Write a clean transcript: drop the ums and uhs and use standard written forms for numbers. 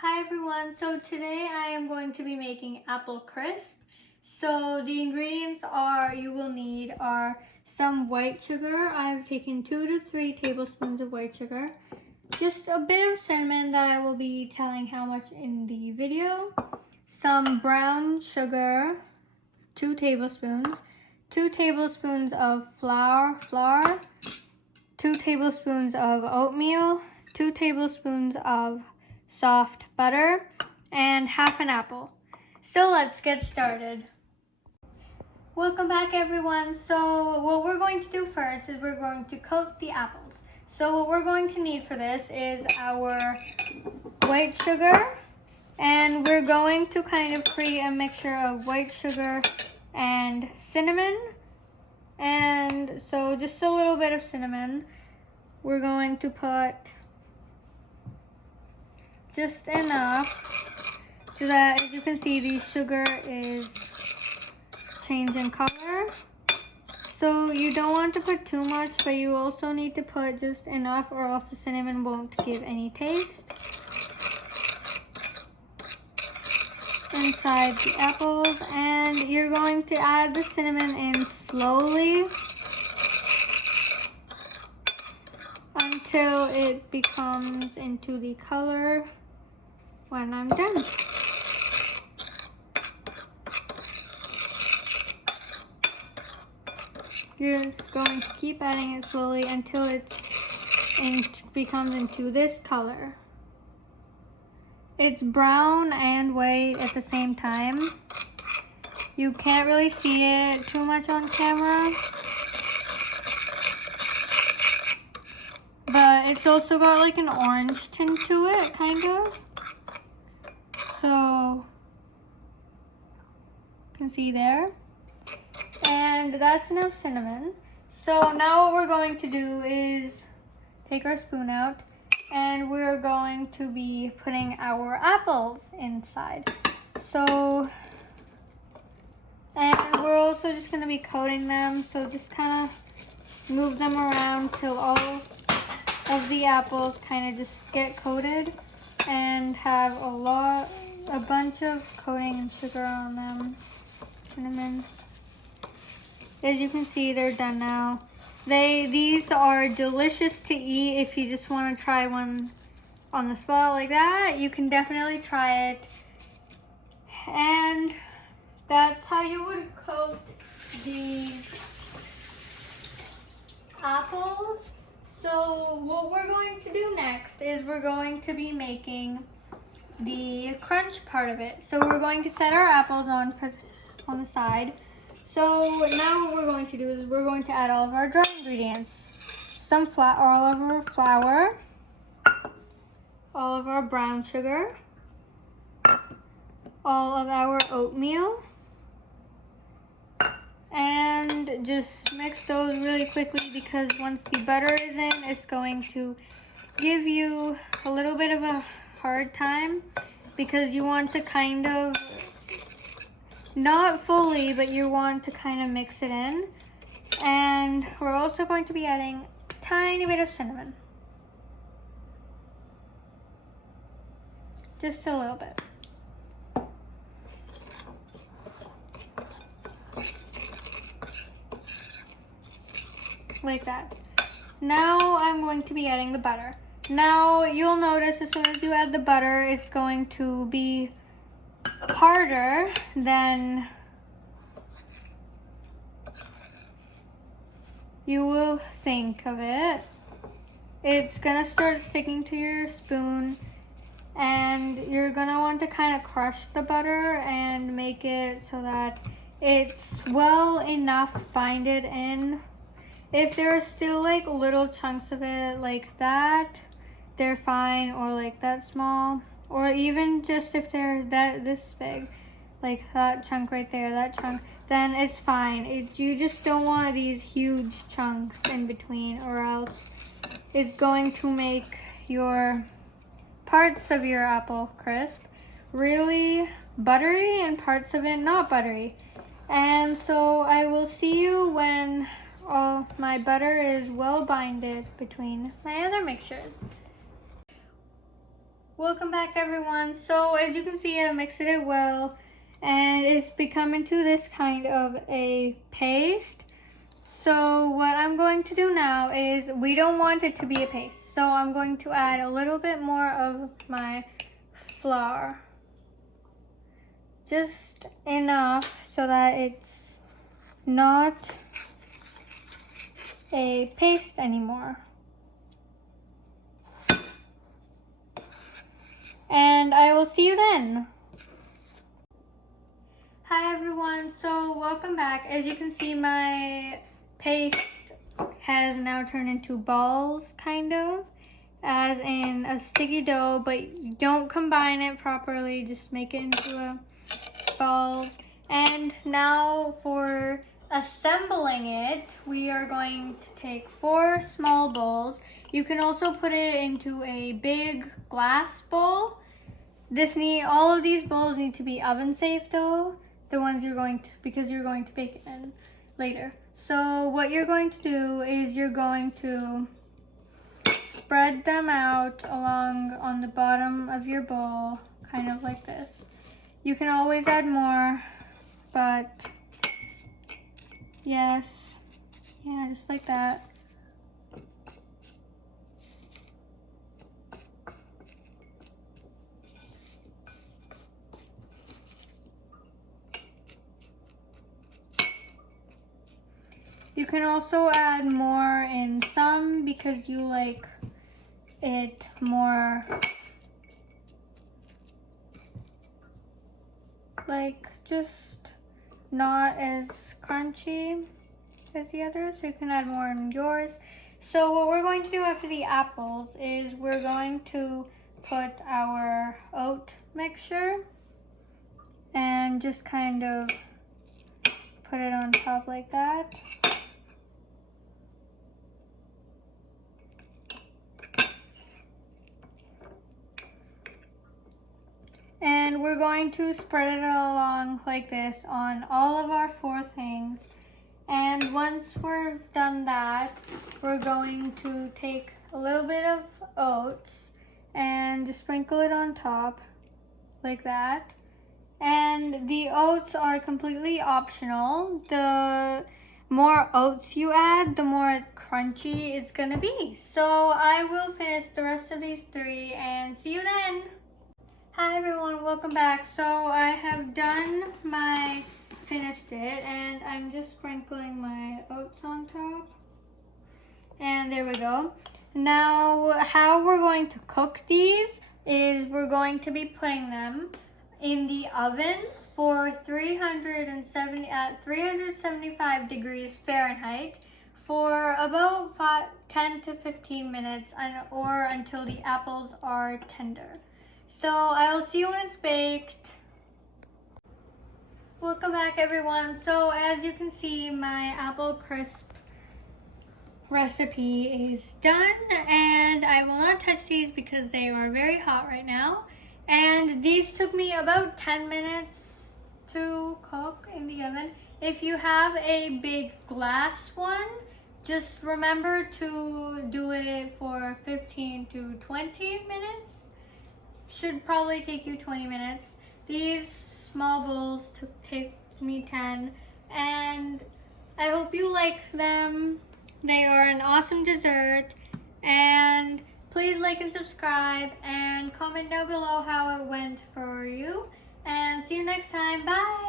Hi everyone, so today I am going to be making apple crisp. So the ingredients you will need are some white sugar. I've taken 2 to 3 tablespoons of white sugar. Just a bit of cinnamon that I will be telling how much in the video. Some brown sugar, 2 tablespoons. 2 tablespoons of flour, 2 tablespoons of oatmeal, 2 tablespoons of soft butter, and half an apple. So let's get started. Welcome back everyone. So what we're going to do first is we're going to coat the apples. So what we're going to need for this is our white sugar, and we're going to kind of create a mixture of white sugar and cinnamon. And so just a little bit of cinnamon. We're going to put just enough so that, as you can see, the sugar is changing color. So you don't want to put too much, but you also need to put just enough or else the cinnamon won't give any taste inside the apples. And you're going to add the cinnamon in slowly until it becomes into the color when I'm done. You're going to keep adding it slowly until it becomes into this color. It's brown and white at the same time. You can't really see it too much on camera, but it's also got like an orange tint to it, kind of. So, you can see there. And that's enough cinnamon. So now what we're going to do is take our spoon out and we're going to be putting our apples inside. So, and we're also just going to be coating them. So just kind of move them around till all of the apples kind of just get coated and have a bunch of coating and sugar on them. Cinnamon. As you can see, they're done now. These are delicious to eat. If you just want to try one on the spot like that, you can definitely try it. And that's how you would coat the apples. So what we're going to do next is we're going to be making the crunch part of it. So we're going to set our apples on the side. So now what we're going to do is we're going to add all of our dry ingredients. All of our flour, all of our brown sugar, all of our oatmeal, and just mix those really quickly because once the butter is in, it's going to give you a little bit of a hard time because you want to kind of, not fully, but you want to kind of mix it in. And we're also going to be adding a tiny bit of cinnamon. Just a little bit. Like that. Now I'm going to be adding the butter. Now you'll notice as soon as you add the butter, it's going to be harder than you will think of it. It's gonna start sticking to your spoon and you're gonna want to kind of crush the butter and make it so that it's well enough binded in. If there are still like little chunks of it like that, they're fine, or like that small, or even just if they're this big, like that chunk right there, that chunk, then it's fine. You just don't want these huge chunks in between, or else it's going to make your parts of your apple crisp really buttery and parts of it not buttery. And so I will see you when all my butter is well binded between my other mixtures. Welcome back everyone. So as you can see, I mixed it well and it's become into this kind of a paste. So what I'm going to do now is, we don't want it to be a paste, so I'm going to add a little bit more of my flour. Just enough so that it's not a paste anymore. And I will see you then. Hi everyone, so welcome back. As you can see, my paste has now turned into balls, kind of, as in a sticky dough, but don't combine it properly, just make it into balls. And now for assembling it, we are going to take 4 small bowls. You can also put it into a big glass bowl. All of these bowls need to be oven safe though, the ones because you're going to bake it in later. So what you're going to do is you're going to spread them out along on the bottom of your bowl, kind of like this. You can always add more, but yes, yeah, just like that. You can also add more in some because you like it more like just not as crunchy as the others, so you can add more in yours. So what we're going to do after the apples is we're going to put our oat mixture and just kind of put it on top like that. And we're going to spread it along like this on all of our 4 things. And once we've done that, we're going to take a little bit of oats and just sprinkle it on top like that. And the oats are completely optional. The more oats you add, the more crunchy it's gonna be. So I will finish the rest of these 3 and see you then. Hi everyone, welcome back. So I have finished it, and I'm just sprinkling my oats on top. And there we go. Now how we're going to cook these is we're going to be putting them in the oven for 375 degrees Fahrenheit for about 10 to 15 minutes or until the apples are tender. So I'll see you when it's baked. Welcome back everyone. So as you can see, my apple crisp recipe is done, and I will not touch these because they are very hot right now. And these took me about 10 minutes to cook in the oven. If you have a big glass one, just remember to do it for 15 to 20 minutes. Should probably take you 20 minutes. These small bowls take me 10, and I hope you like them. They are an awesome dessert, and please like and subscribe and comment down below how it went for you, and see you next time. Bye.